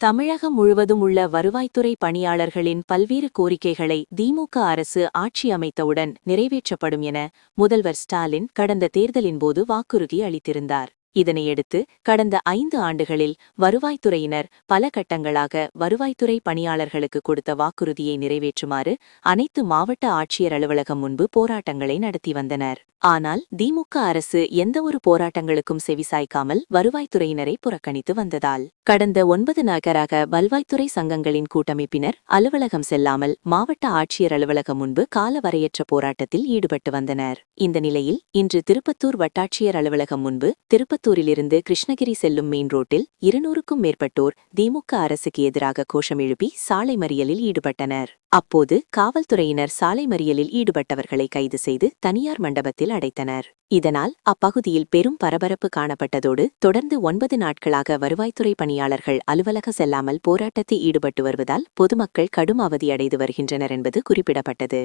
தமிழகம் முழுவதும் உள்ள வருவாய்த்துறை பணியாளர்களின் பல்வேறு கோரிக்கைகளை திமுக அரசு ஆட்சி அமைத்தவுடன் நிறைவேற்றப்படும் என முதல்வர் ஸ்டாலின் கடந்த தேர்தலின்போது வாக்குறுதி அளித்திருந்தார். இதனையடுத்து கடந்த 5 ஆண்டுகளில் வருவாய்த்துறையினர் பல கட்டங்களாக வருவாய்த்துறை பணியாளர்களுக்கு கொடுத்த வாக்குறுதியை நிறைவேற்றுமாறு அனைத்து மாவட்ட ஆட்சியர் அலுவலகம் முன்பு போராட்டங்களை நடத்தி வந்தனர். ஆனால் திமுக அரசு எந்தவொரு போராட்டங்களுக்கும் செவிசாய்க்காமல் வருவாய்த்துறையினரை புறக்கணித்து வந்ததால் கடந்த 9 நகராக வருவாய்த்துறை சங்கங்களின் கூட்டமைப்பினர் அலுவலகம் செல்லாமல் மாவட்ட ஆட்சியர் அலுவலகம் முன்பு காலவரையற்ற போராட்டத்தில் ஈடுபட்டு வந்தனர். இந்த நிலையில் இன்று திருப்பத்தூர் வட்டாட்சியர் அலுவலகம் முன்பு திருப்பத்தூரிலிருந்து கிருஷ்ணகிரி செல்லும் மெயின் ரோட்டில் 200க்கும் மேற்பட்டோர் திமுக அரசுக்கு எதிராக கோஷம் எழுப்பி சாலை மறியலில் ஈடுபட்டனர். அப்போது காவல்துறையினர் சாலை மறியலில் ஈடுபட்டவர்களை கைது செய்து தனியார் மண்டபத்தில் அடைத்தனர். இதனால் அப்பகுதியில் பெரும் பரபரப்பு காணப்பட்டதோடு தொடர்ந்து 9 நாட்களாக வருவாய்த்துறை பணியாளர்கள் அலுவலக செல்லாமல் போராட்டத்தில் ஈடுபட்டு வருவதால் பொதுமக்கள் கடும் அவதியடைந்து வருகின்றனர் என்பது குறிப்பிடப்பட்டது.